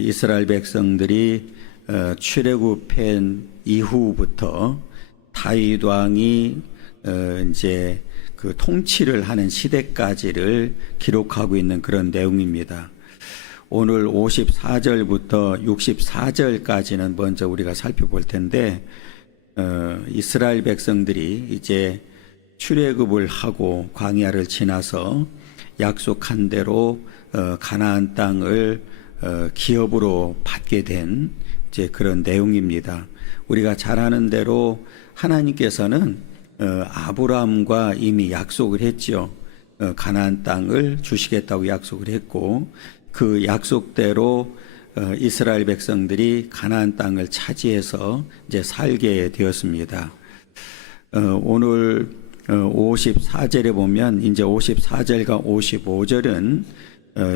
이스라엘 백성들이 출애굽한 이후부터 다윗 왕이 이제 그 통치를 하는 시대까지를 기록하고 있는 그런 내용입니다. 오늘 54절부터 64절까지는 먼저 우리가 살펴볼 텐데, 이스라엘 백성들이 이제 출애굽을 하고 광야를 지나서 약속한 대로 가나안 땅을 기업으로 받게 된 이제 그런 내용입니다. 우리가 잘 아는 대로 하나님께서는 아브라함과 이미 약속을 했죠. 가나안 땅을 주시겠다고 약속을 했고, 그 약속대로 이스라엘 백성들이 가나안 땅을 차지해서 이제 살게 되었습니다. 오늘 54절에 보면 이제 54절과 55절은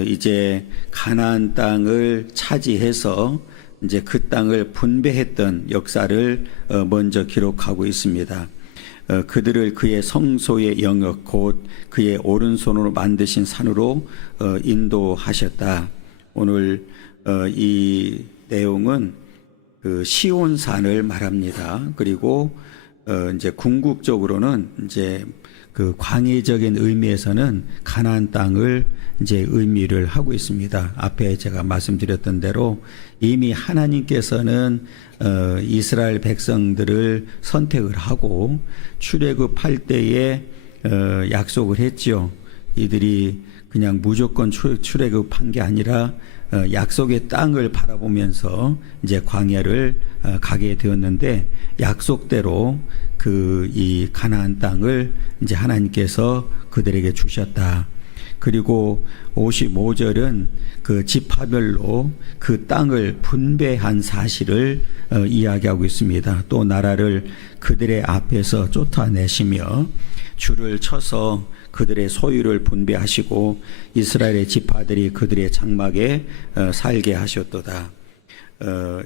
이제 가나안 땅을 차지해서 이제 그 땅을 분배했던 역사를 먼저 기록하고 있습니다. 그들을 그의 성소의 영역 곧 그의 오른손으로 만드신 산으로 인도하셨다. 오늘 이 내용은 그 시온산을 말합니다. 그리고 이제 궁극적으로는 이제 그 광의적인 의미에서는 가나안 땅을 이제 의미를 하고 있습니다. 앞에 제가 말씀드렸던 대로 이미 하나님께서는 이스라엘 백성들을 선택을 하고 출애굽할 때에 약속을 했죠. 이들이 그냥 무조건 출애굽한 게 아니라 약속의 땅을 바라보면서 이제 광야를 가게 되었는데, 약속대로 이 가나안 땅을 이제 하나님께서 그들에게 주셨다. 그리고 55절은 그 지파별로 그 땅을 분배한 사실을 이야기하고 있습니다. 또 나라를 그들의 앞에서 쫓아내시며 줄을 쳐서 그들의 소유를 분배하시고 이스라엘의 지파들이 그들의 장막에 살게 하셨도다.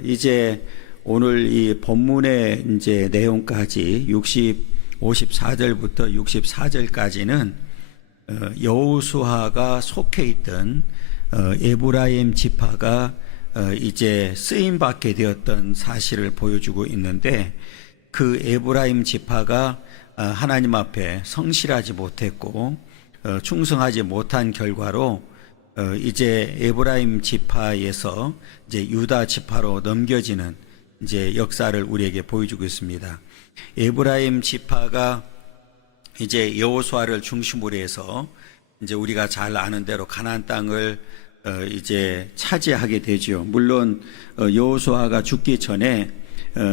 이제 오늘 이 본문의 이제 내용까지 54절부터 64절까지는 여호수아가 속해 있던 에브라임 지파가 이제 쓰임 받게 되었던 사실을 보여주고 있는데, 그 에브라임 지파가 하나님 앞에 성실하지 못했고 충성하지 못한 결과로 이제 에브라임 지파에서 이제 유다 지파로 넘겨지는 이제 역사를 우리에게 보여주고 있습니다. 에브라임 지파가 이제 여호수아를 중심으로 해서 이제 우리가 잘 아는 대로 가나안 땅을 이제 차지하게 되죠. 물론 여호수아가 죽기 전에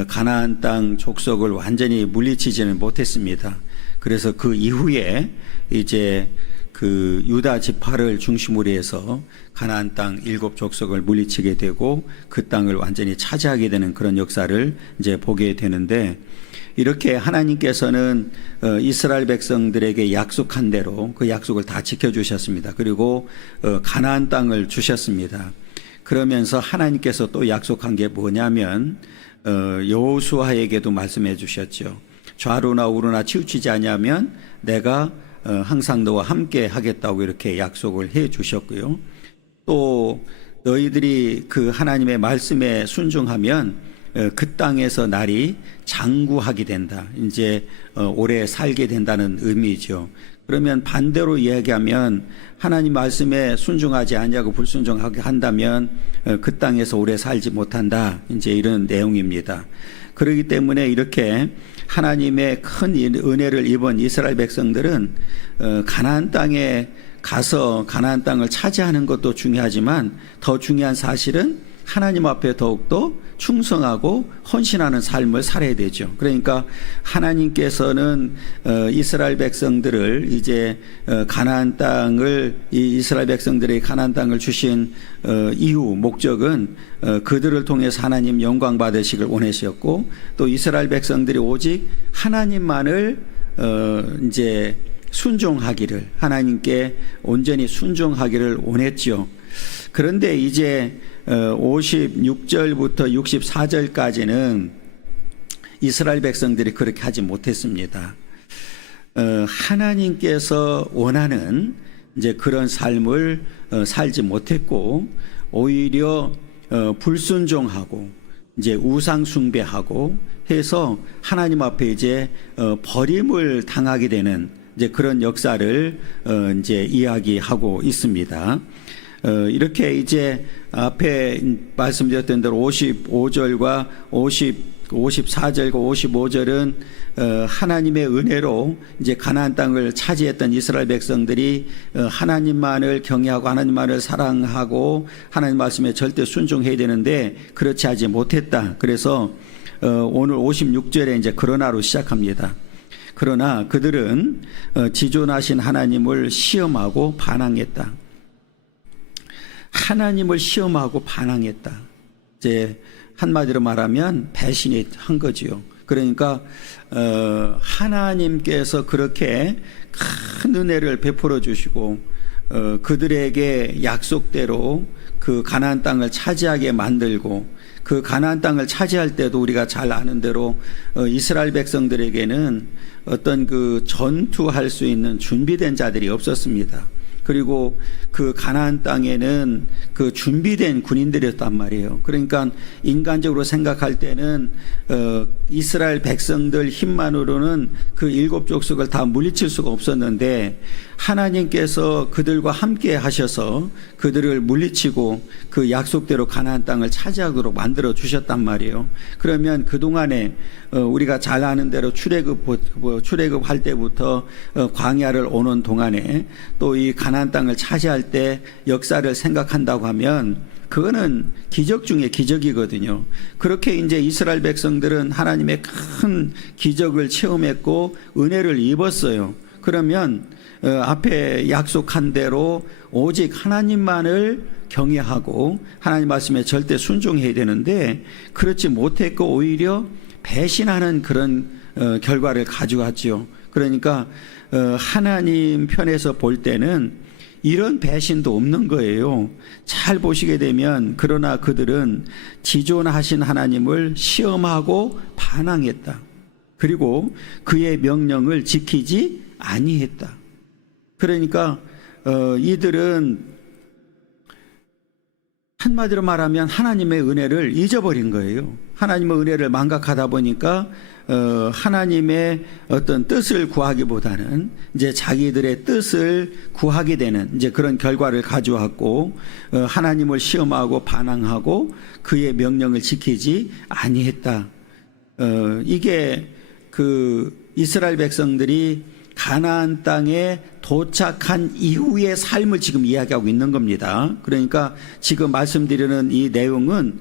가나안 땅 족속을 완전히 물리치지는 못했습니다. 그래서 그 이후에 이제 그 유다 지파를 중심으로 해서 가나안 땅 7족속을 물리치게 되고 그 땅을 완전히 차지하게 되는 그런 역사를 이제 보게 되는데, 이렇게 하나님께서는 이스라엘 백성들에게 약속한 대로 그 약속을 다 지켜주셨습니다. 그리고 가나안 땅을 주셨습니다. 그러면서 하나님께서 또 약속한 게 뭐냐면 여호수아에게도 말씀해 주셨죠. 좌로나 우로나 치우치지 아니하면 내가 항상 너와 함께 하겠다고 이렇게 약속을 해 주셨고요. 또 너희들이 그 하나님의 말씀에 순종하면 그 땅에서 날이 장구하게 된다. 이제 오래 살게 된다는 의미죠. 그러면 반대로 이야기하면 하나님 말씀에 순종하지 않냐고 불순종하게 한다면 그 땅에서 오래 살지 못한다. 이제 이런 내용입니다. 그렇기 때문에 이렇게 하나님의 큰 은혜를 입은 이스라엘 백성들은 가나안 땅에 가서 가나안 땅을 차지하는 것도 중요하지만 더 중요한 사실은 하나님 앞에 더욱더 충성하고 헌신하는 삶을 살아야 되죠. 그러니까 하나님께서는 이스라엘 백성들을 이제 가나안 땅을 이스라엘 백성들의 가나안 땅을 주신 이유 목적은 그들을 통해서 하나님 영광 받으시길 원하셨고, 또 이스라엘 백성들이 오직 하나님만을 이제 순종하기를, 하나님께 온전히 순종하기를 원했죠. 그런데 이제 56절부터 64절까지는 이스라엘 백성들이 그렇게 하지 못했습니다. 하나님께서 원하는 이제 그런 삶을 살지 못했고, 오히려 불순종하고 이제 우상 숭배하고 해서 하나님 앞에 이제 버림을 당하게 되는 이제 그런 역사를 이제 이야기하고 있습니다. 이렇게 이제 앞에 말씀드렸던 대로 55절과 54절과 55절은 하나님의 은혜로 이제 가나안 땅을 차지했던 이스라엘 백성들이 하나님만을 경외하고 하나님만을 사랑하고 하나님 말씀에 절대 순종해야 되는데 그렇지 하지 못했다. 그래서 오늘 56절에 이제 그러나로 시작합니다. 그러나 그들은 지존하신 하나님을 시험하고 반항했다. 하나님을 시험하고 반항했다. 이제 한마디로 말하면 배신이 한 거지요. 그러니까 하나님께서 그렇게 큰 은혜를 베풀어 주시고 그들에게 약속대로 그 가나안 땅을 차지하게 만들고 그 가나안 땅을 차지할 때도 우리가 잘 아는 대로 이스라엘 백성들에게는 어떤 그 전투할 수 있는 준비된 자들이 없었습니다. 그리고 그 가나안 땅에는 그 준비된 군인들이었단 말이에요. 그러니까 인간적으로 생각할 때는 이스라엘 백성들 힘만으로는 그 7족속을 다 물리칠 수가 없었는데 하나님께서 그들과 함께 하셔서 그들을 물리치고 그 약속대로 가나안 땅을 차지하도록 만들어 주셨단 말이에요. 그러면 그동안에 우리가 잘 아는 대로 출애굽할 때부터 광야를 오는 동안에 또 이 가나안 땅을 차지할 때 역사를 생각한다고 하면 그거는 기적 중에 기적이거든요. 그렇게 이제 이스라엘 백성들은 하나님의 큰 기적을 체험했고 은혜를 입었어요. 그러면 앞에 약속한 대로 오직 하나님만을 경외하고 하나님 말씀에 절대 순종해야 되는데 그렇지 못했고 오히려 배신하는 그런 결과를 가져왔죠. 그러니까 하나님 편에서 볼 때는 이런 배신도 없는 거예요. 잘 보시게 되면 그러나 그들은 지존하신 하나님을 시험하고 반항했다. 그리고 그의 명령을 지키지 아니했다. 그러니까 이들은 한마디로 말하면 하나님의 은혜를 잊어버린 거예요. 하나님의 은혜를 망각하다 보니까 하나님의 어떤 뜻을 구하기보다는 이제 자기들의 뜻을 구하게 되는 이제 그런 결과를 가져왔고 하나님을 시험하고 반항하고 그의 명령을 지키지 아니했다. 이게 그 이스라엘 백성들이 가나안 땅에 도착한 이후의 삶을 지금 이야기하고 있는 겁니다. 그러니까 지금 말씀드리는 이 내용은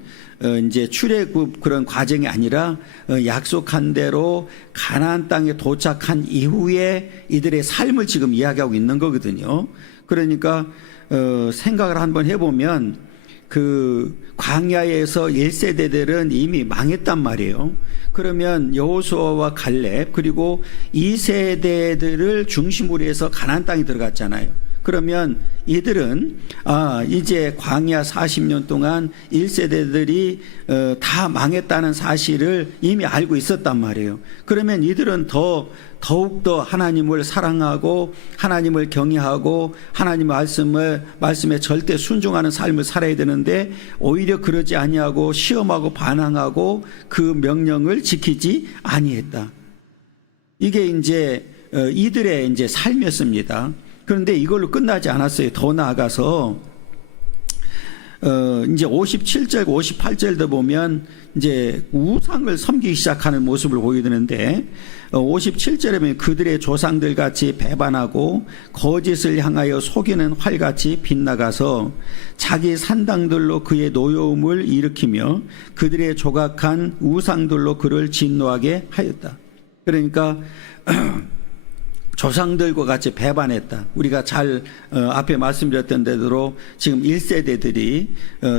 이제 출애굽 그런 과정이 아니라 약속한 대로 가나안 땅에 도착한 이후에 이들의 삶을 지금 이야기하고 있는 거거든요. 그러니까 생각을 한번 해보면 그 광야에서 1세대들은 이미 망했단 말이에요. 그러면 여호수아와 갈렙 그리고 2세대들을 중심으로 해서 가나안 땅에 들어갔잖아요. 그러면 이들은 이제 광야 40년 동안 1세대들이 다 망했다는 사실을 이미 알고 있었단 말이에요. 그러면 이들은 더욱더 하나님을 사랑하고 하나님을 경외하고 하나님 말씀에 절대 순종하는 삶을 살아야 되는데 오히려 그러지 아니하고 시험하고 반항하고 그 명령을 지키지 아니했다. 이게 이제 이들의 이제 삶이었습니다. 그런데 이걸로 끝나지 않았어요. 더 나아가서 이제 57절, 58절도 보면 이제 우상을 섬기기 시작하는 모습을 보게 되는데 57절에 보면 그들의 조상들 같이 배반하고 거짓을 향하여 속이는 활같이 빗나가서 자기 산당들로 그의 노여움을 일으키며 그들의 조각한 우상들로 그를 진노하게 하였다. 그러니까 조상들과 같이 배반했다. 우리가 잘 앞에 말씀드렸던 대로 지금 1세대들이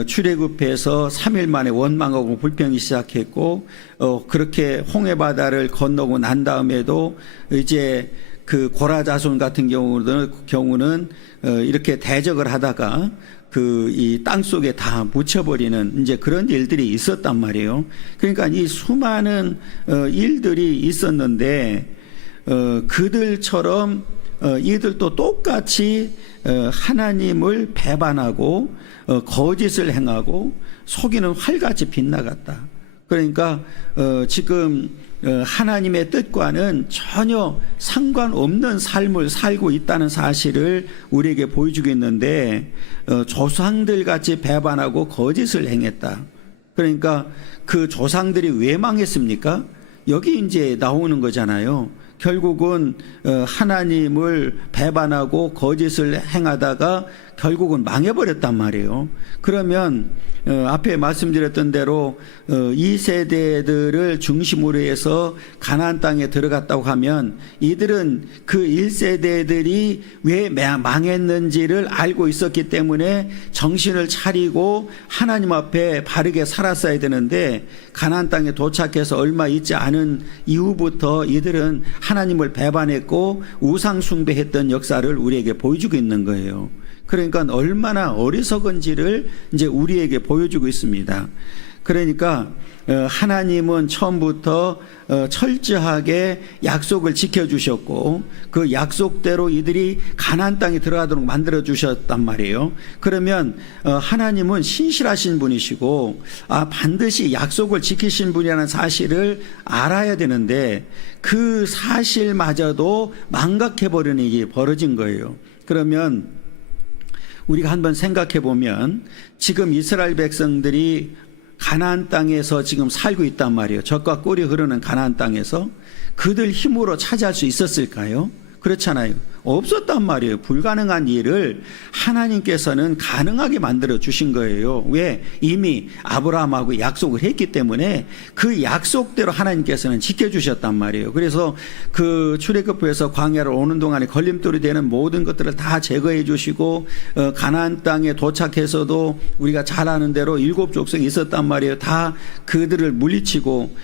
출애굽해서 3일 만에 원망하고 불평이 시작했고 그렇게 홍해바다를 건너고 난 다음에도 이제 그 고라 자손 같은 경우는 이렇게 대적을 하다가 그 이 땅 속에 다 묻혀버리는 이제 그런 일들이 있었단 말이에요. 그러니까 이 수많은 일들이 있었는데 그들처럼 이들도 똑같이 하나님을 배반하고 거짓을 행하고 속이는 활같이 빗나갔다. 그러니까 지금 하나님의 뜻과는 전혀 상관없는 삶을 살고 있다는 사실을 우리에게 보여주고 있는데, 조상들 같이 배반하고 거짓을 행했다. 그러니까 그 조상들이 왜 망했습니까? 여기 이제 나오는 거잖아요. 결국은 하나님을 배반하고 거짓을 행하다가 결국은 망해버렸단 말이에요. 그러면 앞에 말씀드렸던 대로 2세대들을 중심으로 해서 가나안 땅에 들어갔다고 하면, 이들은 그 1세대들이 왜 망했는지를 알고 있었기 때문에 정신을 차리고 하나님 앞에 바르게 살았어야 되는데, 가나안 땅에 도착해서 얼마 있지 않은 이후부터 이들은 하나님을 배반했고 우상 숭배했던 역사를 우리에게 보여주고 있는 거예요. 그러니까 얼마나 어리석은지를 이제 우리에게 보여주고 있습니다. 그러니까 하나님은 처음부터 철저하게 약속을 지켜주셨고, 그 약속대로 이들이 가나안 땅에 들어가도록 만들어 주셨단 말이에요. 그러면 하나님은 신실하신 분이시고 반드시 약속을 지키신 분이라는 사실을 알아야 되는데, 그 사실마저도 망각해버리는 일이 벌어진 거예요. 그러면 우리가 한번 생각해 보면, 지금 이스라엘 백성들이 가나안 땅에서 지금 살고 있단 말이에요. 젖과 꿀이 흐르는 가나안 땅에서 그들 힘으로 차지할 수 있었을까요? 그렇잖아요. 없었단 말이에요. 불가능한 일을 하나님께서는 가능하게 만들어 주신 거예요. 왜? 이미 아브라함하고 약속을 했기 때문에 그 약속대로 하나님께서는 지켜주셨단 말이에요. 그래서 그 출애굽에서 광야를 오는 동안에 걸림돌이 되는 모든 것들을 다 제거해 주시고, 가나안 땅에 도착해서도 우리가 잘 아는 대로 7족속이 있었단 말이에요. 다 그들을 물리치고,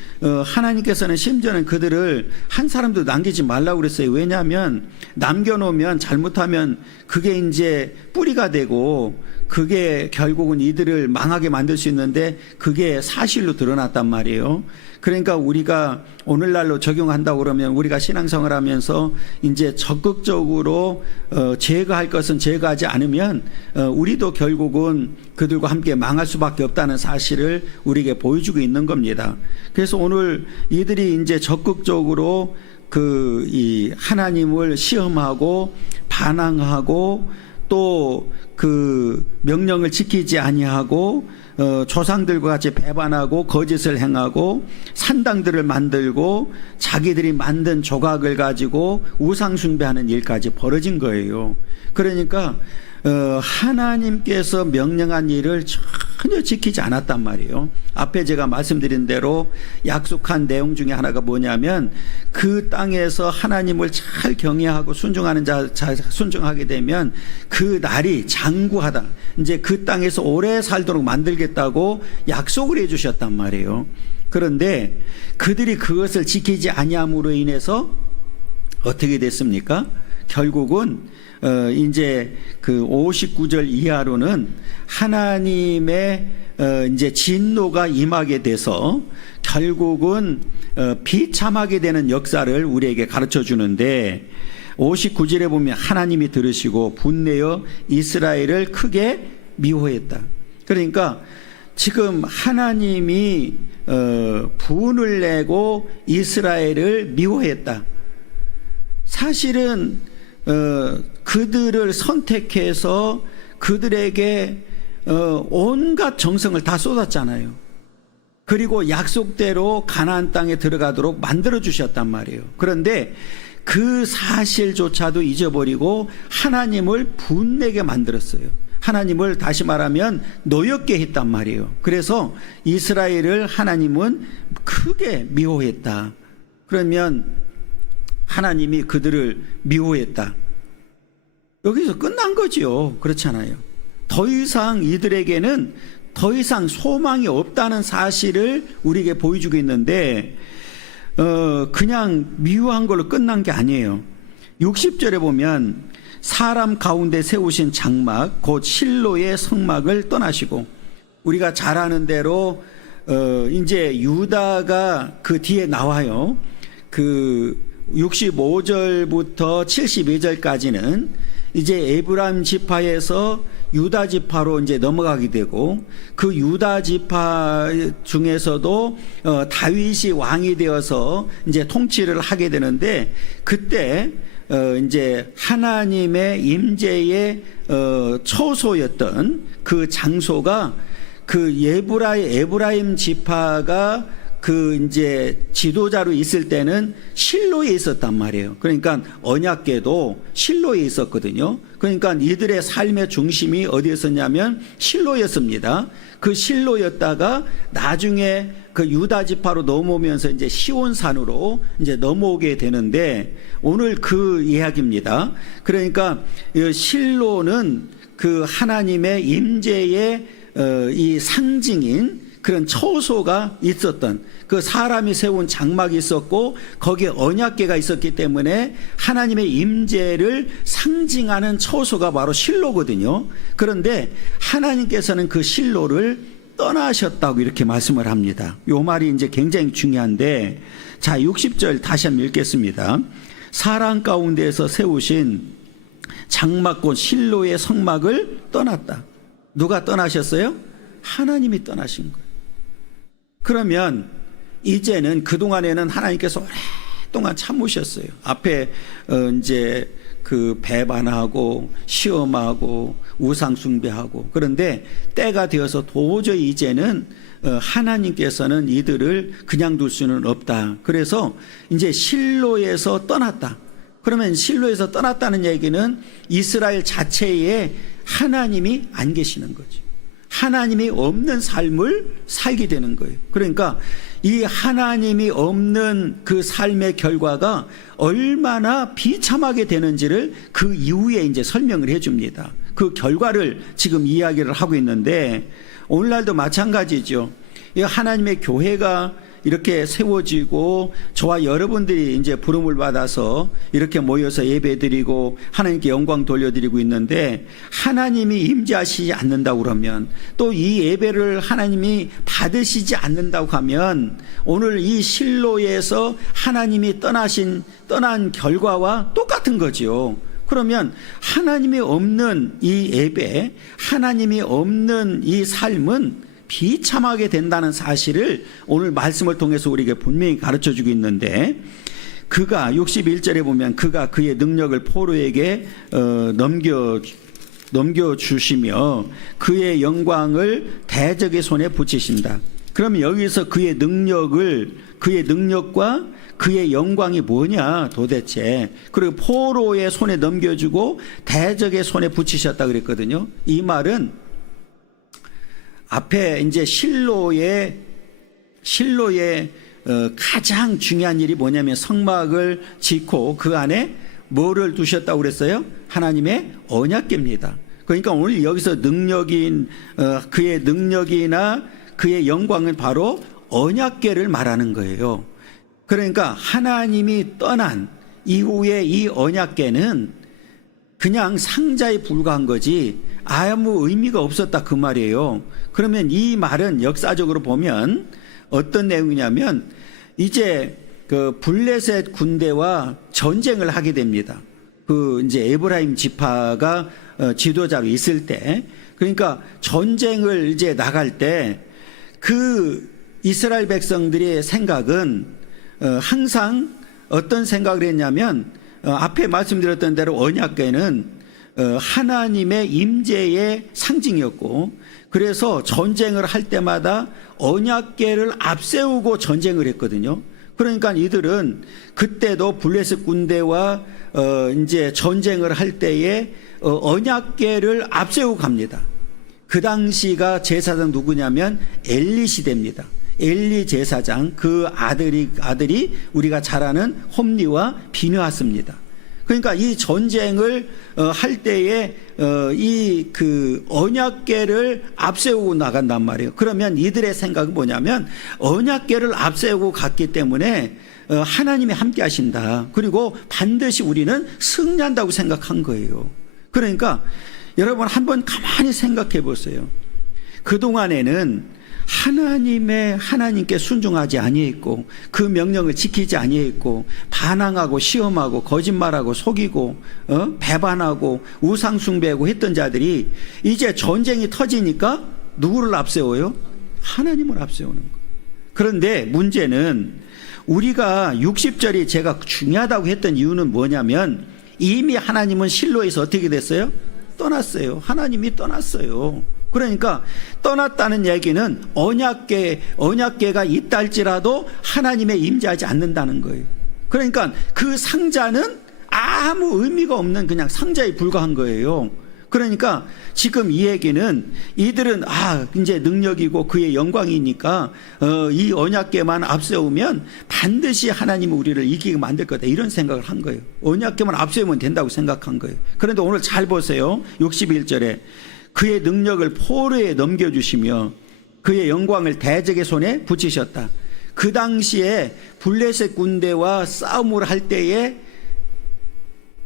하나님께서는 심지어는 그들을 한 사람도 남기지 말라고 그랬어요. 왜냐하면 남겨놓으면 잘못하면 그게 이제 뿌리가 되고 그게 결국은 이들을 망하게 만들 수 있는데, 그게 사실로 드러났단 말이에요. 그러니까 우리가 오늘날로 적용한다고 그러면, 우리가 신앙생활 하면서 이제 적극적으로 제거할 것은 제거하지 않으면 우리도 결국은 그들과 함께 망할 수밖에 없다는 사실을 우리에게 보여주고 있는 겁니다. 그래서 오늘 이들이 이제 적극적으로 이 하나님을 시험하고 반항하고 또 그 명령을 지키지 아니하고 조상들과 같이 배반하고 거짓을 행하고 산당들을 만들고 자기들이 만든 조각을 가지고 우상 숭배하는 일까지 벌어진 거예요. 그러니까 하나님께서 명령한 일을 전혀 지키지 않았단 말이에요. 앞에 제가 말씀드린 대로 약속한 내용 중에 하나가 뭐냐면, 그 땅에서 하나님을 잘 경외하고 순종하는 순종하게 되면 그 날이 장구하다, 이제 그 땅에서 오래 살도록 만들겠다고 약속을 해주셨단 말이에요. 그런데 그들이 그것을 지키지 아니함으로 인해서 어떻게 됐습니까? 결국은 이제 그 59절 이하로는 하나님의 이제 진노가 임하게 돼서 결국은 비참하게 되는 역사를 우리에게 가르쳐 주는데, 59절에 보면 하나님이 들으시고 분내어 이스라엘을 크게 미워했다. 그러니까 지금 하나님이 분을 내고 이스라엘을 미워했다. 사실은 그들을 선택해서 그들에게 온갖 정성을 다 쏟았잖아요. 그리고 약속대로 가나안 땅에 들어가도록 만들어 주셨단 말이에요. 그런데 그 사실조차도 잊어버리고 하나님을 분내게 만들었어요. 하나님을 다시 말하면 노엽게 했단 말이에요. 그래서 이스라엘을 하나님은 크게 미워했다. 그러면 하나님이 그들을 미워했다, 여기서 끝난 거지요. 그렇잖아요. 더 이상 이들에게는 더 이상 소망이 없다는 사실을 우리에게 보여주고 있는데, 그냥 미워한 걸로 끝난 게 아니에요. 60절에 보면 사람 가운데 세우신 장막 곧 실로의 성막을 떠나시고, 우리가 잘 아는 대로 이제 유다가 그 뒤에 나와요. 그 65절부터 72절까지는 이제 에브라임 지파에서 유다 지파로 이제 넘어가게 되고, 그 유다 지파 중에서도 다윗이 왕이 되어서 이제 통치를 하게 되는데, 그때 이제 하나님의 임재의 초소였던 그 장소가 그 에브라임 지파가 그 이제 지도자로 있을 때는 실로에 있었단 말이에요. 그러니까 언약궤도 실로에 있었거든요. 그러니까 이들의 삶의 중심이 어디에 있었냐면 실로였습니다. 그 실로였다가 나중에 그 유다 지파로 넘어오면서 이제 시온산으로 이제 넘어오게 되는데, 오늘 그 이야기입니다. 그러니까 실로는 그 하나님의 임재의 이 상징인 그런 초소가 있었던, 그 사람이 세운 장막이 있었고 거기에 언약궤가 있었기 때문에 하나님의 임재를 상징하는 초소가 바로 실로거든요. 그런데 하나님께서는 그 실로를 떠나셨다고 이렇게 말씀을 합니다. 이 말이 이제 굉장히 중요한데, 자 60절 다시 한번 읽겠습니다. 사람 가운데에서 세우신 장막 곧 실로의 성막을 떠났다. 누가 떠나셨어요? 하나님이 떠나신 거예요. 그러면 이제는 그동안에는 하나님께서 오랫동안 참으셨어요. 앞에 이제 그 배반하고 시험하고 우상 숭배하고, 그런데 때가 되어서 도저히 이제는 하나님께서는 이들을 그냥 둘 수는 없다. 그래서 이제 실로에서 떠났다. 그러면 실로에서 떠났다는 얘기는 이스라엘 자체에 하나님이 안 계시는 거죠. 하나님이 없는 삶을 살게 되는 거예요. 그러니까 이 하나님이 없는 그 삶의 결과가 얼마나 비참하게 되는지를 그 이후에 이제 설명을 해줍니다. 그 결과를 지금 이야기를 하고 있는데, 오늘날도 마찬가지죠. 이 하나님의 교회가 이렇게 세워지고 저와 여러분들이 이제 부름을 받아서 이렇게 모여서 예배드리고 하나님께 영광 돌려드리고 있는데, 하나님이 임재하시지 않는다고 그러면, 또 이 예배를 하나님이 받으시지 않는다고 하면, 오늘 이 실로에서 하나님이 떠난 결과와 똑같은 거죠. 그러면 하나님이 없는 이 예배, 하나님이 없는 이 삶은 비참하게 된다는 사실을 오늘 말씀을 통해서 우리에게 분명히 가르쳐주고 있는데, 그가 61절에 보면 그가 그의 능력을 포로에게 넘겨주시며 그의 영광을 대적의 손에 붙이신다. 그러면 여기서 그의 능력과 그의 영광이 뭐냐 도대체. 그리고 포로의 손에 넘겨주고 대적의 손에 붙이셨다 그랬거든요. 이 말은 앞에 이제 실로의 가장 중요한 일이 뭐냐면 성막을 짓고 그 안에 뭐를 두셨다고 그랬어요? 하나님의 언약궤입니다. 그러니까 오늘 여기서 그의 능력이나 그의 영광은 바로 언약궤를 말하는 거예요. 그러니까 하나님이 떠난 이후에 이 언약궤는 그냥 상자에 불과한 거지 아무 의미가 없었다 그 말이에요. 그러면 이 말은 역사적으로 보면 어떤 내용이냐면, 이제 그 블레셋 군대와 전쟁을 하게 됩니다. 그 이제 에브라임 지파가 지도자로 있을 때, 그러니까 전쟁을 이제 나갈 때 그 이스라엘 백성들의 생각은 항상 어떤 생각을 했냐면, 앞에 말씀드렸던 대로 언약궤는 하나님의 임재의 상징이었고, 그래서 전쟁을 할 때마다 언약궤를 앞세우고 전쟁을 했거든요. 그러니까 이들은 그때도 블레셋 군대와 이제 전쟁을 할 때에 언약궤를 앞세우고 갑니다. 그 당시가 제사장 누구냐면 엘리 시대입니다. 엘리 제사장, 그 아들이 우리가 잘 아는 홈리와 비느하스입니다. 그러니까 이 전쟁을 할 때에 이 그 언약궤를 앞세우고 나간단 말이에요. 그러면 이들의 생각은 뭐냐면, 언약궤를 앞세우고 갔기 때문에 하나님이 함께 하신다. 그리고 반드시 우리는 승리한다고 생각한 거예요. 그러니까 여러분 한번 가만히 생각해 보세요. 그동안에는 하나님께 순종하지 아니했고 그 명령을 지키지 아니했고 반항하고 시험하고 거짓말하고 속이고 배반하고 우상 숭배하고 했던 자들이 이제 전쟁이 터지니까 누구를 앞세워요? 하나님을 앞세우는 거예요. 그런데 문제는 우리가 60절이 제가 중요하다고 했던 이유는 뭐냐면 이미 하나님은 실로에서 어떻게 됐어요? 떠났어요. 하나님이 떠났어요. 그러니까 떠났다는 얘기는 언약궤가 있다 할지라도 하나님의 임재하지 않는다는 거예요. 그러니까 그 상자는 아무 의미가 없는 그냥 상자에 불과한 거예요. 그러니까 지금 이 얘기는 이들은 이제 능력이고 그의 영광이니까 이 언약궤만 앞세우면 반드시 하나님이 우리를 이기게 만들 거다 이런 생각을 한 거예요. 언약궤만 앞세우면 된다고 생각한 거예요. 그런데 오늘 잘 보세요. 61절에 그의 능력을 포로에 넘겨주시며 그의 영광을 대적의 손에 붙이셨다. 그 당시에 블레셋 군대와 싸움을 할 때에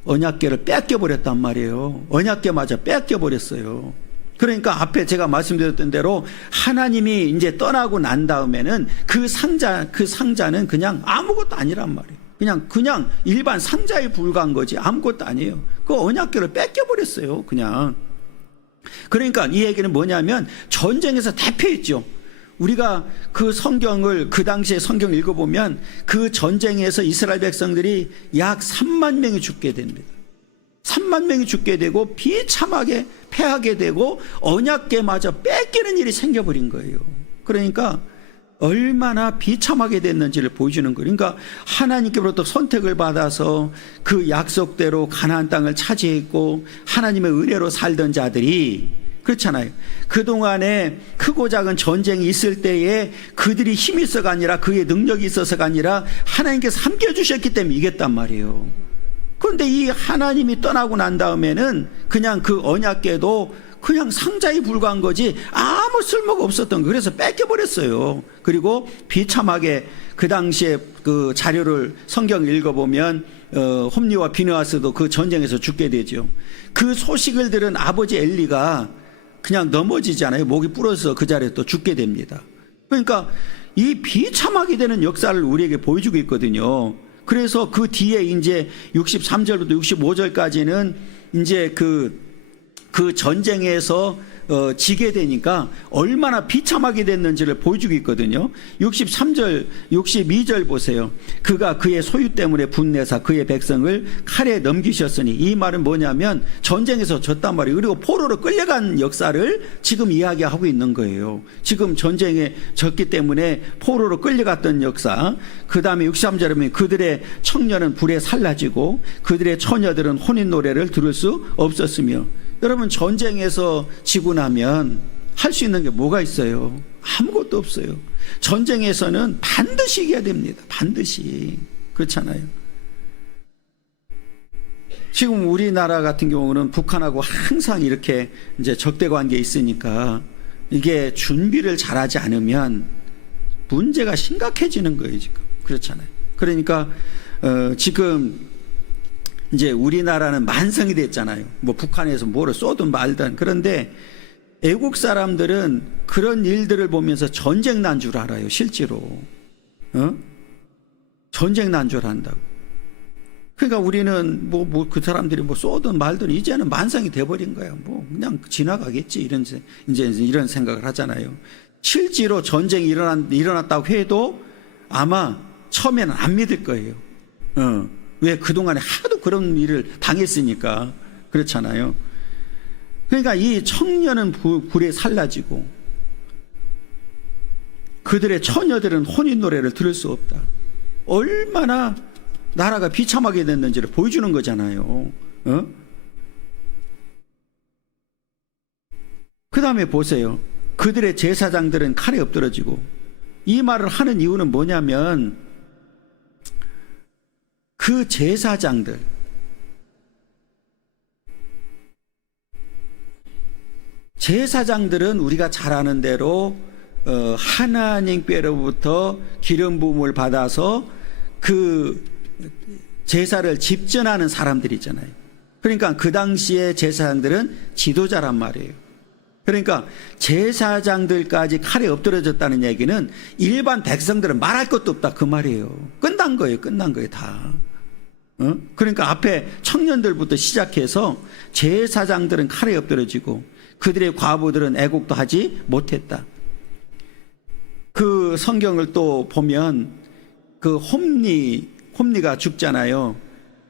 언약궤를 뺏겨버렸단 말이에요. 언약궤마저 뺏겨버렸어요. 그러니까 앞에 제가 말씀드렸던 대로 하나님이 이제 떠나고 난 다음에는 그 상자는 그냥 아무것도 아니란 말이에요. 그냥 일반 상자에 불과한 거지 아무것도 아니에요. 그 언약궤를 뺏겨버렸어요. 그냥. 그러니까 이 얘기는 뭐냐면 전쟁에서 대패했죠. 우리가 그 성경을 그 당시에 성경 읽어보면 그 전쟁에서 이스라엘 백성들이 약 3만 명이 죽게 됩니다. 3만 명이 죽게 되고 비참하게 패하게 되고 언약궤마저 뺏기는 일이 생겨버린 거예요. 그러니까 얼마나 비참하게 됐는지를 보여주는 거예요. 그러니까 하나님께로부터 선택을 받아서 그 약속대로 가나안 땅을 차지했고 하나님의 은혜로 살던 자들이 그렇잖아요. 그동안에 크고 작은 전쟁이 있을 때에 그들이 힘이 있어가 아니라 그의 능력이 있어서가 아니라 하나님께서 함께 해주셨기 때문에 이겼단 말이에요. 그런데 이 하나님이 떠나고 난 다음에는 그냥 그 언약궤도 그냥 상자에 불과한 거지 아무 쓸모가 없었던 거. 그래서 뺏겨버렸어요. 그리고 비참하게 그 당시에 그 자료를 성경 읽어보면 홈리와 비느하스도 그 전쟁에서 죽게 되죠. 그 소식을 들은 아버지 엘리가 그냥 넘어지잖아요. 목이 부러져서 그 자리에 또 죽게 됩니다. 그러니까 이 비참하게 되는 역사를 우리에게 보여주고 있거든요. 그래서 그 뒤에 이제 63절부터 65절까지는 이제 그 전쟁에서 지게 되니까 얼마나 비참하게 됐는지를 보여주고 있거든요. 63절, 62절 보세요. 그가 그의 소유 때문에 분내사 그의 백성을 칼에 넘기셨으니 이 말은 뭐냐면 전쟁에서 졌단 말이에요. 그리고 포로로 끌려간 역사를 지금 이야기하고 있는 거예요. 지금 전쟁에 졌기 때문에 포로로 끌려갔던 역사. 그 다음에 63절에 보면 그들의 청년은 불에 살라지고 그들의 처녀들은 혼인 노래를 들을 수 없었으며 여러분 전쟁에서 지고 나면 할 수 있는 게 뭐가 있어요? 아무것도 없어요. 전쟁에서는 반드시 이겨야 됩니다. 반드시. 그렇잖아요. 지금 우리나라 같은 경우는 북한하고 항상 이렇게 이제 적대 관계에 있으니까 이게 준비를 잘하지 않으면 문제가 심각해지는 거예요, 지금. 그렇잖아요. 그러니까 지금 이제 우리나라는 만성이 됐잖아요. 뭐 북한에서 뭐를 쏘든 말든. 그런데 애국 사람들은 그런 일들을 보면서 전쟁 난 줄 알아요. 실제로. 전쟁 난 줄 안다고. 그러니까 우리는 뭐 그 사람들이 뭐 쏘든 말든 이제는 만성이 돼버린 거예요. 뭐 그냥 지나가겠지 이제 이런 생각을 하잖아요. 실제로 전쟁이 일어났다고 해도 아마 처음에는 안 믿을 거예요. 왜? 그동안에 하도 그런 일을 당했으니까. 그렇잖아요. 그러니까 이 청년은 불에 살라지고 그들의 처녀들은 혼인 노래를 들을 수 없다. 얼마나 나라가 비참하게 됐는지를 보여주는 거잖아요. 그 다음에 보세요. 그들의 제사장들은 칼에 엎드러지고 이 말을 하는 이유는 뭐냐면 그 제사장들은 우리가 잘 아는 대로 하나님께로부터 기름 부음을 받아서 그 제사를 집전하는 사람들이잖아요. 그러니까 그 당시에 제사장들은 지도자란 말이에요. 그러니까 제사장들까지 칼에 엎드려졌다는 얘기는 일반 백성들은 말할 것도 없다 그 말이에요. 끝난 거예요. 끝난 거예요 다. 그러니까 앞에 청년들부터 시작해서 제사장들은 칼에 엎드려지고 그들의 과부들은 애곡도 하지 못했다. 그 성경을 또 보면 그 홈리가 죽잖아요.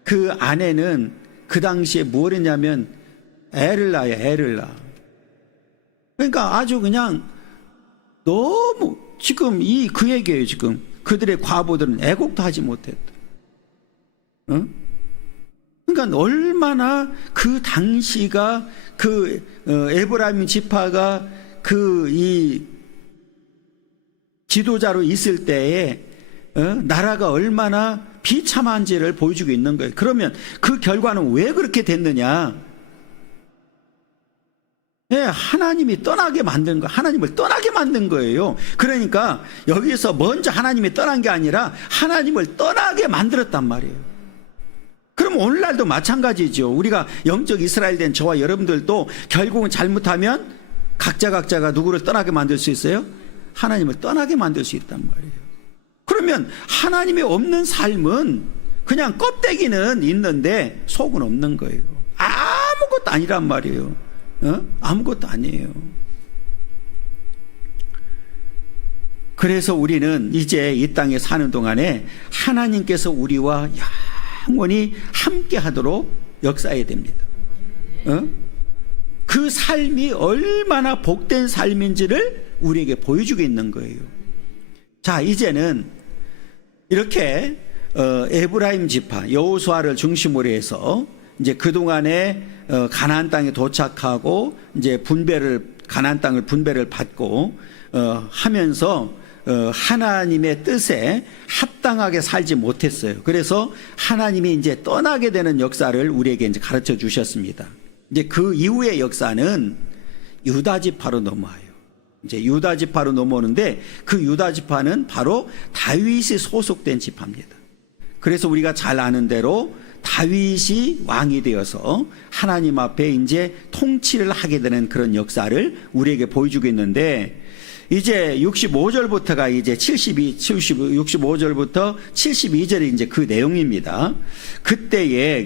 그 아내는 그 당시에 뭘 했냐면 애를 낳아요. 그러니까 아주 그냥 너무 지금 그 얘기예요. 지금 그들의 과부들은 애곡도 하지 못했다. 그러니까 얼마나 그 당시가 그 에브라임 지파가 그 이 지도자로 있을 때에 나라가 얼마나 비참한지를 보여주고 있는 거예요. 그러면 그 결과는 왜 그렇게 됐느냐? 하나님이 떠나게 만든 거, 하나님을 떠나게 만든 거예요. 그러니까 여기서 먼저 하나님이 떠난 게 아니라 하나님을 떠나게 만들었단 말이에요. 그럼 오늘날도 마찬가지죠. 우리가 영적 이스라엘 된 저와 여러분들도 결국은 잘못하면 각자가 누구를 떠나게 만들 수 있어요? 하나님을 떠나게 만들 수 있단 말이에요. 그러면 하나님이 없는 삶은 그냥 껍데기는 있는데 속은 없는 거예요. 아무것도 아니란 말이에요. 아무것도 아니에요. 그래서 우리는 이제 이 땅에 사는 동안에 하나님께서 우리와 영원히 함께 하도록 역사해야 됩니다. 그 삶이 얼마나 복된 삶인지를 우리에게 보여주고 있는 거예요. 자, 이제는 이렇게 에브라임 지파 여호수아를 중심으로 해서 이제 그동안에 가나안 땅에 도착하고 이제 가나안 땅을 분배를 받고 하면서 하나님의 뜻에 합당하게 살지 못했어요. 그래서 하나님이 이제 떠나게 되는 역사를 우리에게 이제 가르쳐 주셨습니다. 이제 그 이후의 역사는 유다 지파로 넘어와요. 이제 유다 지파로 넘어오는데 그 유다 지파는 바로 다윗이 소속된 지파입니다. 그래서 우리가 잘 아는 대로 다윗이 왕이 되어서 하나님 앞에 이제 통치를 하게 되는 그런 역사를 우리에게 보여주고 있는데, 이제 65절부터가 이제 65절부터 72절이 이제 그 내용입니다. 그때에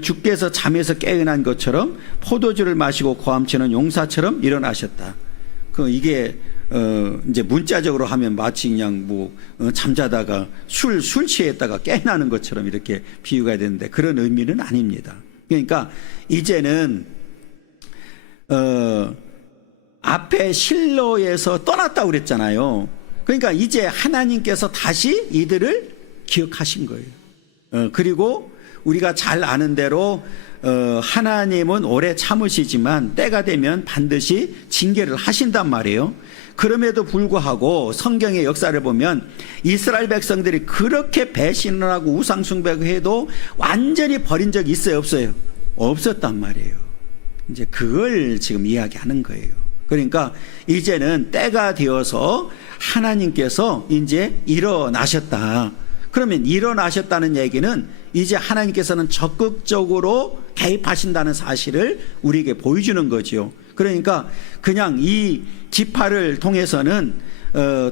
주께서 잠에서 깨어난 것처럼 포도주를 마시고 고함치는 용사처럼 일어나셨다. 이게 이제 문자적으로 하면 마치 그냥 잠자다가 술 취했다가 깨어나는 것처럼 이렇게 비유가 되는데 그런 의미는 아닙니다. 그러니까 이제는 앞에 실로에서 떠났다고 그랬잖아요. 그러니까 이제 하나님께서 다시 이들을 기억하신 거예요. 그리고 우리가 잘 아는 대로 하나님은 오래 참으시지만 때가 되면 반드시 징계를 하신단 말이에요. 그럼에도 불구하고 성경의 역사를 보면 이스라엘 백성들이 그렇게 배신을 하고 우상 숭배를 해도 완전히 버린 적이 있어요, 없어요? 없었단 말이에요. 이제 그걸 지금 이야기하는 거예요. 그러니까 이제는 때가 되어서 하나님께서 이제 일어나셨다. 그러면 일어나셨다는 얘기는 이제 하나님께서는 적극적으로 개입하신다는 사실을 우리에게 보여주는 거죠. 그러니까 그냥 이 지파를 통해서는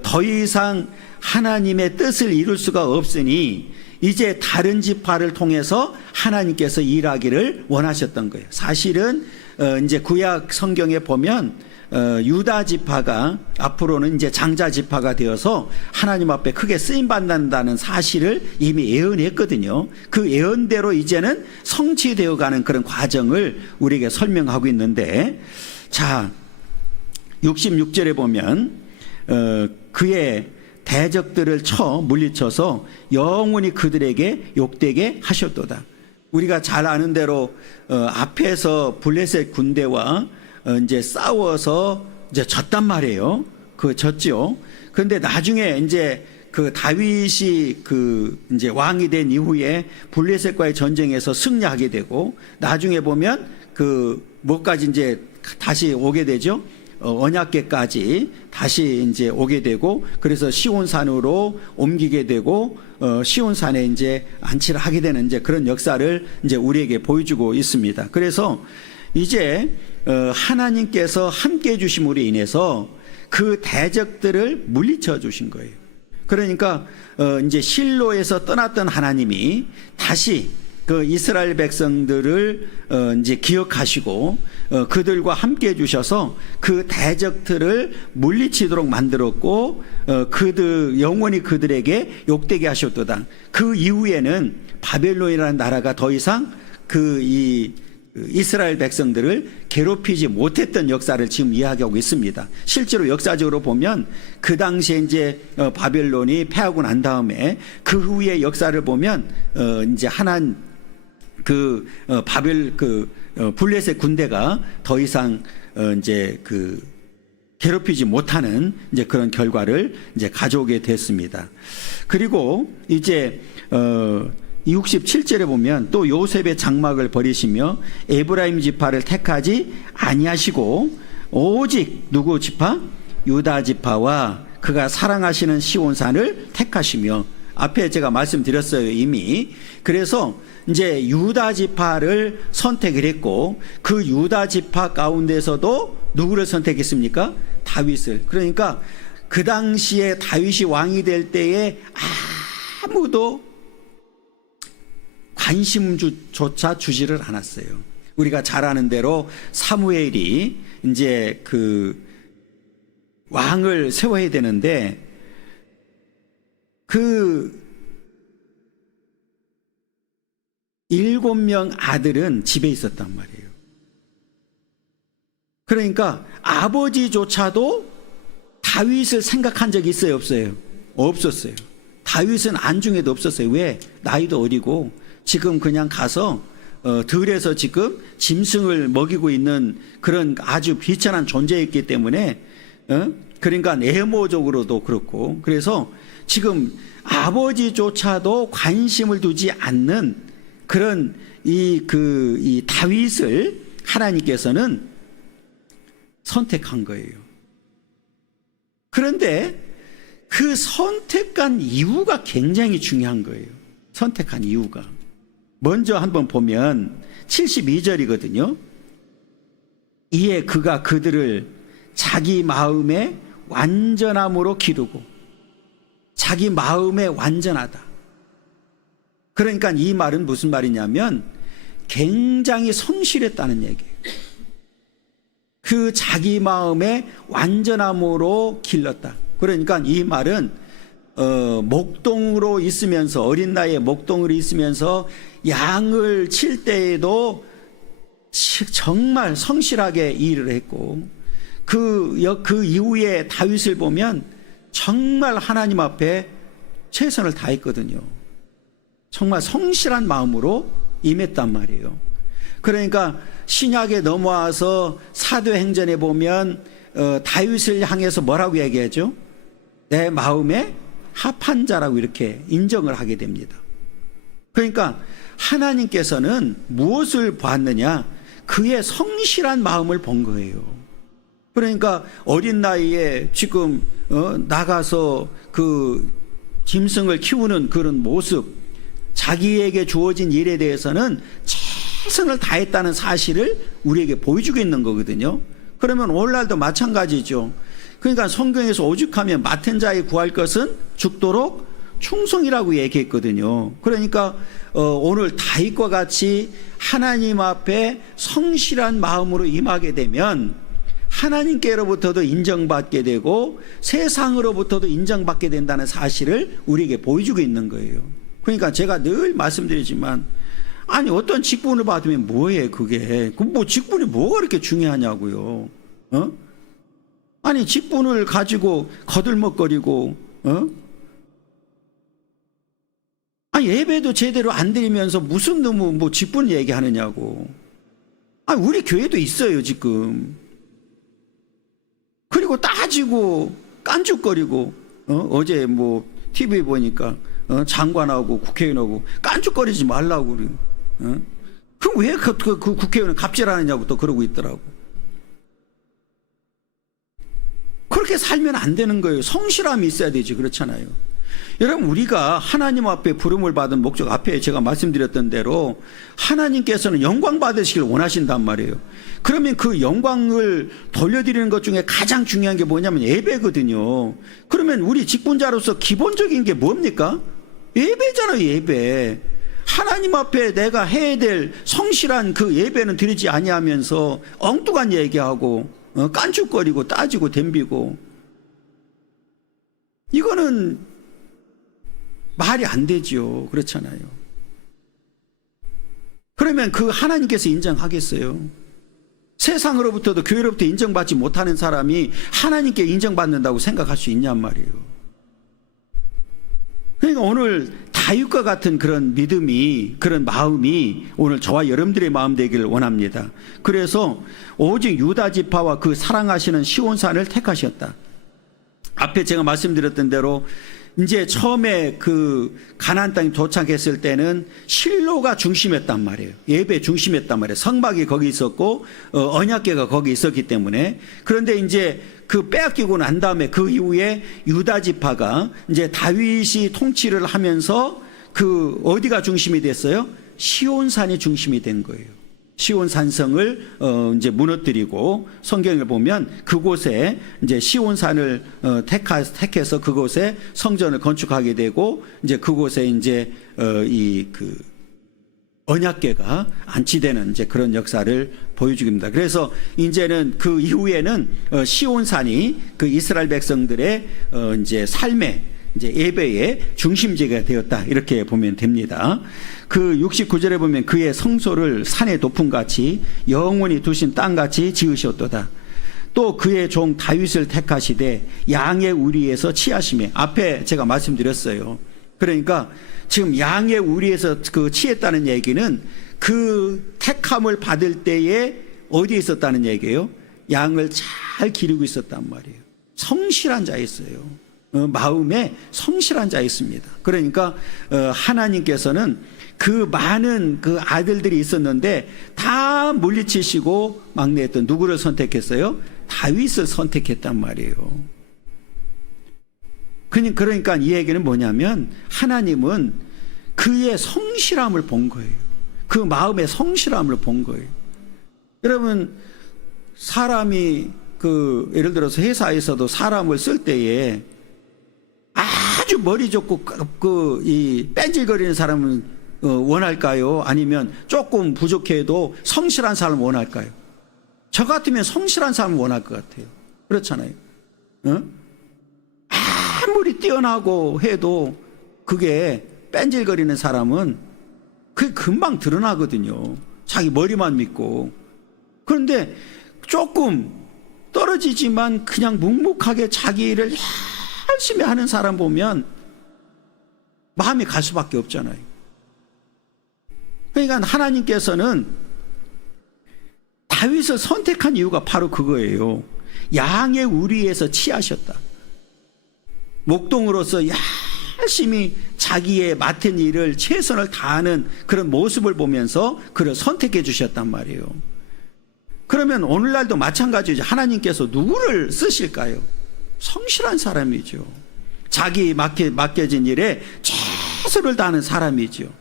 더 이상 하나님의 뜻을 이룰 수가 없으니 이제 다른 지파를 통해서 하나님께서 일하기를 원하셨던 거예요. 사실은 이제 구약 성경에 보면 유다 지파가 앞으로는 이제 장자 지파가 되어서 하나님 앞에 크게 쓰임 받는다는 사실을 이미 예언했거든요. 그 예언대로 이제는 성취되어 가는 그런 과정을 우리에게 설명하고 있는데, 자 66절에 보면 그의 대적들을 물리쳐서 영원히 그들에게 욕되게 하셨도다. 우리가 잘 아는 대로 앞에서 블레셋 군대와 이제 싸워서 이제 졌단 말이에요. 졌죠. 그런데 나중에 이제 그 다윗이 이제 왕이 된 이후에 블레셋과의 전쟁에서 승리하게 되고, 나중에 보면 뭐까지 이제 다시 오게 되죠. 언약궤까지 다시 이제 오게 되고, 그래서 시온산으로 옮기게 되고, 시온산에 이제 안치를 하게 되는 이제 그런 역사를 이제 우리에게 보여주고 있습니다. 그래서 이제 하나님께서 함께 해주심으로 인해서 그 대적들을 물리쳐 주신 거예요. 그러니까 이제 실로에서 떠났던 하나님이 다시 그 이스라엘 백성들을 이제 기억하시고 그들과 함께 해주셔서 그 대적들을 물리치도록 만들었고 그들 영원히 그들에게 욕되게 하셨도다. 그 이후에는 바벨론이라는 나라가 더 이상 이 이스라엘 백성들을 괴롭히지 못했던 역사를 지금 이야기하고 있습니다. 실제로 역사적으로 보면 그 당시에 이제 바벨론이 패하고 난 다음에 그 후의 역사를 보면 이제 블레셋 군대가 더 이상 이제 괴롭히지 못하는 이제 그런 결과를 이제 가져오게 됐습니다. 그리고 이제 67절에 보면 또 요셉의 장막을 버리시며 에브라임 지파를 택하지 아니하시고 오직 누구 지파? 유다 지파와 그가 사랑하시는 시온산을 택하시며, 앞에 제가 말씀드렸어요 이미. 그래서 이제 유다 지파를 선택을 했고 그 유다 지파 가운데서도 누구를 선택했습니까? 다윗을. 그러니까 그 당시에 다윗이 왕이 될 때에 아무도 관심조차 주지를 않았어요. 우리가 잘 아는 대로 사무엘이 이제 왕을 세워야 되는데 그 7명 아들은 집에 있었단 말이에요. 그러니까 아버지조차도 다윗을 생각한 적이 있어요, 없어요? 없었어요. 다윗은 안중에도 없었어요. 왜? 나이도 어리고 지금 그냥 가서 들에서 지금 짐승을 먹이고 있는 그런 아주 비천한 존재였기 때문에 그러니까 외모적으로도 그렇고, 그래서 지금 아버지조차도 관심을 두지 않는 그런 이 다윗을 하나님께서는 선택한 거예요. 그런데 그 선택한 이유가 굉장히 중요한 거예요. 선택한 이유가. 먼저 한번 보면 72절이거든요. 이에 그가 그들을 자기 마음의 완전함으로 기르고, 자기 마음에 완전하다. 그러니까 이 말은 무슨 말이냐면 굉장히 성실했다는 얘기예요. 그 자기 마음의 완전함으로 길렀다. 그러니까 이 말은 목동으로 있으면서, 어린 나이에 목동으로 있으면서 양을 칠 때에도 정말 성실하게 일을 했고, 그 이후에 다윗을 보면 정말 하나님 앞에 최선을 다했거든요. 정말 성실한 마음으로 임했단 말이에요. 그러니까 신약에 넘어와서 사도행전에 보면 다윗을 향해서 뭐라고 얘기하죠? 내 마음에 합한 자라고 이렇게 인정을 하게 됩니다. 그러니까 하나님께서는 무엇을 보았느냐? 그의 성실한 마음을 본 거예요. 그러니까 어린 나이에 지금 나가서 그 짐승을 키우는 그런 모습, 자기에게 주어진 일에 대해서는 최선을 다했다는 사실을 우리에게 보여주고 있는 거거든요. 그러면 오늘날도 마찬가지죠. 그러니까 성경에서 오죽하면 맡은 자에 구할 것은 죽도록 충성이라고 얘기했거든요. 그러니까 오늘 다윗과 같이 하나님 앞에 성실한 마음으로 임하게 되면 하나님께로부터도 인정받게 되고 세상으로부터도 인정받게 된다는 사실을 우리에게 보여주고 있는 거예요. 그러니까 제가 늘 말씀드리지만, 아니 어떤 직분을 받으면 뭐해 그게? 뭐 직분이 뭐가 그렇게 중요하냐고요. 아니 직분을 가지고 거들먹거리고 아니 예배도 제대로 안 드리면서 무슨 너무 뭐 직분 얘기하느냐고. 아니 우리 교회도 있어요 지금. 그리고 따지고 깐죽거리고 어제 뭐 TV 보니까 장관하고 국회의원하고 깐죽거리지 말라고 그래요. 그럼 왜 그 국회의원은 갑질하느냐고 또 그러고 있더라고. 그렇게 살면 안 되는 거예요. 성실함이 있어야 되지. 그렇잖아요. 여러분, 우리가 하나님 앞에 부름을 받은 목적, 앞에 제가 말씀드렸던 대로 하나님께서는 영광 받으시길 원하신단 말이에요. 그러면 그 영광을 돌려드리는 것 중에 가장 중요한 게 뭐냐면 예배거든요. 그러면 우리 직분자로서 기본적인 게 뭡니까? 예배잖아요, 예배. 하나님 앞에 내가 해야 될 성실한 그 예배는 드리지 아니하면서 엉뚱한 얘기하고 깐죽거리고 따지고 덤비고, 이거는 말이 안 되죠. 그렇잖아요. 그러면 그 하나님께서 인정하겠어요? 세상으로부터도 교회로부터 인정받지 못하는 사람이 하나님께 인정받는다고 생각할 수 있냔 말이에요. 그러니까 오늘 다윗과 같은 그런 믿음이, 그런 마음이 오늘 저와 여러분들의 마음 되기를 원합니다. 그래서 오직 유다 지파와 그 사랑하시는 시온산을 택하셨다. 앞에 제가 말씀드렸던 대로 이제 처음에 그 가나안 땅에 도착했을 때는 실로가 중심이었단 말이에요. 예배 중심이었단 말이에요. 성막이 거기 있었고 언약궤가 거기 있었기 때문에. 그런데 이제 그 빼앗기고 난 다음에 그 이후에 유다 지파가 이제 다윗이 통치를 하면서 그 어디가 중심이 됐어요? 시온산이 중심이 된 거예요. 시온 산성을 이제 무너뜨리고, 성경을 보면 그곳에 이제 시온산을 택해서 그곳에 성전을 건축하게 되고, 이제 그곳에 이제 이 그 언약궤가 안치되는 이제 그런 역사를 보여줍니다. 그래서 이제는 그 이후에는 시온산이 그 이스라엘 백성들의 이제 삶의 이제 예배의 중심지가 되었다, 이렇게 보면 됩니다. 그 69절에 보면 그의 성소를 산의 높음같이 영원히 두신 땅같이 지으셨도다. 또 그의 종 다윗을 택하시되 양의 우리에서 취하심에, 앞에 제가 말씀드렸어요. 그러니까 지금 양의 우리에서 그 취했다는 얘기는 그 택함을 받을 때에 어디에 있었다는 얘기예요? 양을 잘 기르고 있었단 말이에요. 성실한 자였어요. 마음에 성실한 자였습니다. 그러니까 하나님께서는 그 많은 그 아들들이 있었는데 다 물리치시고 막내했던 누구를 선택했어요? 다윗을 선택했단 말이에요. 그러니까 이 얘기는 뭐냐면 하나님은 그의 성실함을 본 거예요. 그 마음의 성실함을 본 거예요. 여러분, 사람이 그 예를 들어서 회사에서도 사람을 쓸 때에 아주 머리 좋고 이 뺀질거리는 사람은 원할까요? 아니면 조금 부족해도 성실한 사람을 원할까요? 저 같으면 성실한 사람을 원할 것 같아요. 그렇잖아요. 아무리 뛰어나고 해도 그게 뺀질거리는 사람은 그게 금방 드러나거든요. 자기 머리만 믿고. 그런데 조금 떨어지지만 그냥 묵묵하게 자기 일을 열심히 하는 사람 보면 마음이 갈 수밖에 없잖아요. 그러니까 하나님께서는 다윗을 선택한 이유가 바로 그거예요. 양의 우리에서 취하셨다. 목동으로서 열심히 자기의 맡은 일을 최선을 다하는 그런 모습을 보면서 그를 선택해 주셨단 말이에요. 그러면 오늘날도 마찬가지죠. 하나님께서 누구를 쓰실까요? 성실한 사람이죠. 자기 맡겨진 일에 최선을 다하는 사람이죠.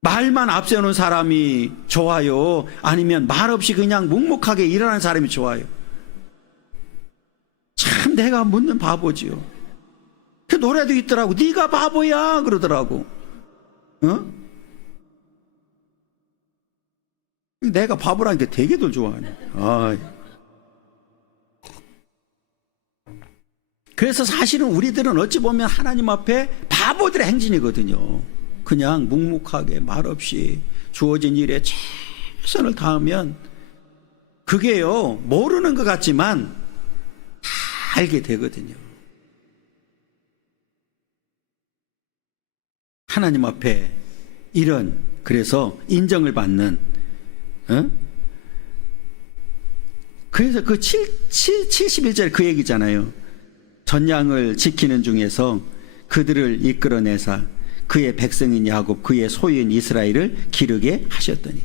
말만 앞세우는 사람이 좋아요? 아니면 말없이 그냥 묵묵하게 일하는 사람이 좋아요? 참 내가 묻는 바보지요. 그 노래도 있더라고. 네가 바보야 그러더라고. 내가 바보라는 게 되게들 좋아하네. 그래서 사실은 우리들은 어찌 보면 하나님 앞에 바보들의 행진이거든요. 그냥 묵묵하게 말없이 주어진 일에 최선을 다하면 그게요, 모르는 것 같지만 다 알게 되거든요. 하나님 앞에 이런, 그래서 인정을 받는, 그래서 그 71절에 그 얘기잖아요. 전양을 지키는 중에서 그들을 이끌어내사 그의 백성인 야곱, 그의 소유인 이스라엘을 기르게 하셨더니.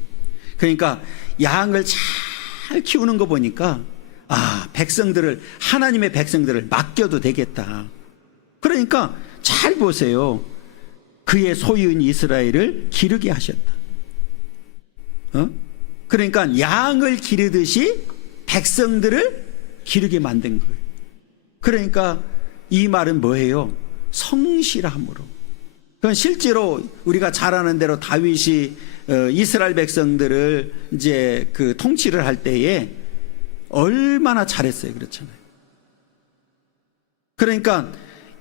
그러니까 양을 잘 키우는 거 보니까 백성들을, 하나님의 백성들을 맡겨도 되겠다. 그러니까 잘 보세요. 그의 소유인 이스라엘을 기르게 하셨다. 그러니까 양을 기르듯이 백성들을 기르게 만든 거예요. 그러니까 이 말은 뭐예요? 성실함으로. 그건 실제로 우리가 잘 아는 대로 다윗이 이스라엘 백성들을 이제 그 통치를 할 때에 얼마나 잘했어요. 그렇잖아요. 그러니까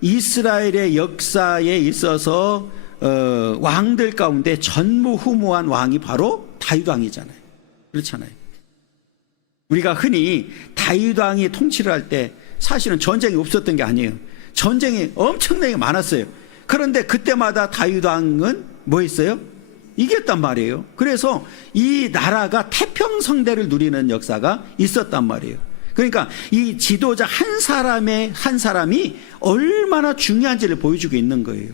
이스라엘의 역사에 있어서 왕들 가운데 전무후무한 왕이 바로 다윗 왕이잖아요. 그렇잖아요. 우리가 흔히 다윗 왕이 통치를 할 때 사실은 전쟁이 없었던 게 아니에요. 전쟁이 엄청나게 많았어요. 그런데 그때마다 다윗 왕은 뭐 했어요? 이겼단 말이에요. 그래서 이 나라가 태평성대를 누리는 역사가 있었단 말이에요. 그러니까 이 지도자 한 사람이 얼마나 중요한지를 보여주고 있는 거예요.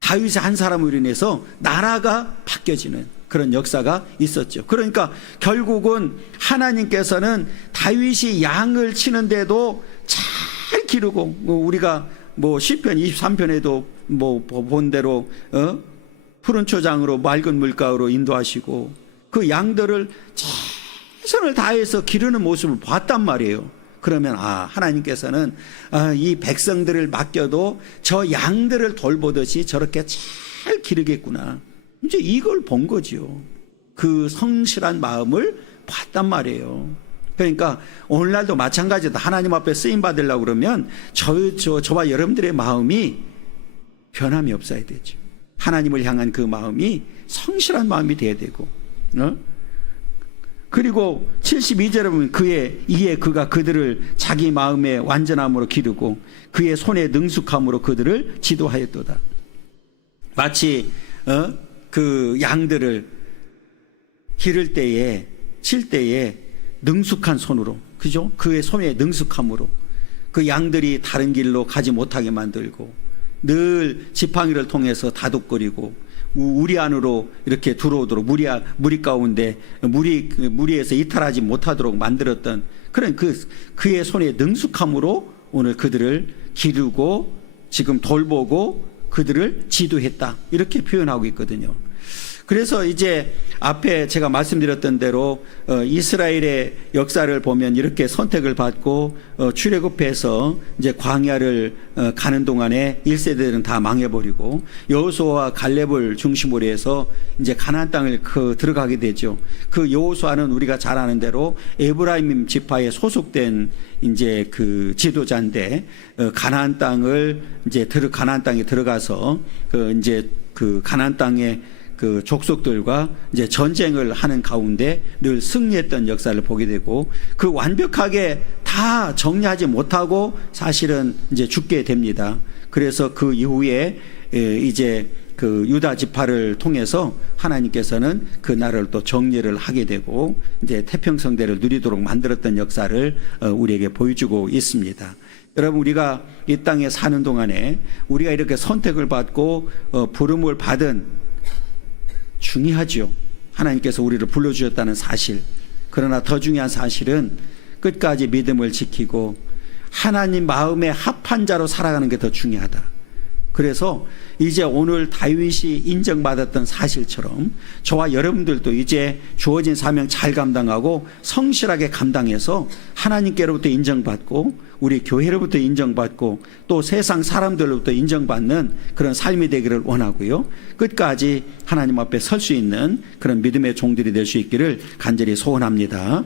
다윗의 한 사람으로 인해서 나라가 바뀌어지는 그런 역사가 있었죠. 그러니까 결국은 하나님께서는 다윗이 양을 치는데도 잘 기르고, 우리가 시편 23편에도 본 대로 푸른 초장으로 맑은 물가로 인도하시고 그 양들을 최선을 다해서 기르는 모습을 봤단 말이에요. 그러면 하나님께서는 이 백성들을 맡겨도 저 양들을 돌보듯이 저렇게 잘 기르겠구나. 이제 이걸 본 거죠. 그 성실한 마음을 봤단 말이에요. 그러니까 오늘날도 마찬가지다. 하나님 앞에 쓰임 받으려고 그러면 저와 여러분들의 마음이 변함이 없어야 되죠. 하나님을 향한 그 마음이 성실한 마음이 돼야 되고, 그리고 72절에 보면 이에 그가 그들을 자기 마음의 완전함으로 기르고 그의 손의 능숙함으로 그들을 지도하였도다. 마치 그 양들을 기를 때에 칠 때에 능숙한 손으로, 그죠? 그의 손의 능숙함으로 그 양들이 다른 길로 가지 못하게 만들고 늘 지팡이를 통해서 다독거리고 우리 안으로 이렇게 들어오도록 무리 가운데 무리에서 이탈하지 못하도록 만들었던 그런 그의 손의 능숙함으로 오늘 그들을 기르고 지금 돌보고 그들을 지도했다, 이렇게 표현하고 있거든요. 그래서 이제 앞에 제가 말씀드렸던 대로 이스라엘의 역사를 보면 이렇게 선택을 받고 출애굽해서 이제 광야를 가는 동안에 1세대들은 다 망해버리고 여호수아와 갈렙을 중심으로 해서 이제 가나안 땅을 들어가게 되죠. 그 여호수아는 우리가 잘 아는 대로 에브라임 지파에 소속된 이제 그 지도자인데 가나안 땅을 이제 가나안 땅에 들어가서 이제 그 가나안 땅에 그 족속들과 이제 전쟁을 하는 가운데 늘 승리했던 역사를 보게 되고 그 완벽하게 다 정리하지 못하고 사실은 이제 죽게 됩니다. 그래서 그 이후에 이제 그 유다 지파를 통해서 하나님께서는 그 나라를 또 정리를 하게 되고 이제 태평성대를 누리도록 만들었던 역사를 우리에게 보여주고 있습니다. 여러분, 우리가 이 땅에 사는 동안에 우리가 이렇게 선택을 받고 부름을 받은, 중요하죠. 하나님께서 우리를 불러주셨다는 사실. 그러나 더 중요한 사실은 끝까지 믿음을 지키고 하나님 마음에 합한 자로 살아가는 게 더 중요하다. 그래서 이제 오늘 다윗이 인정받았던 사실처럼 저와 여러분들도 이제 주어진 사명 잘 감당하고 성실하게 감당해서 하나님께로부터 인정받고 우리 교회로부터 인정받고 또 세상 사람들로부터 인정받는 그런 삶이 되기를 원하고요. 끝까지 하나님 앞에 설 수 있는 그런 믿음의 종들이 될 수 있기를 간절히 소원합니다.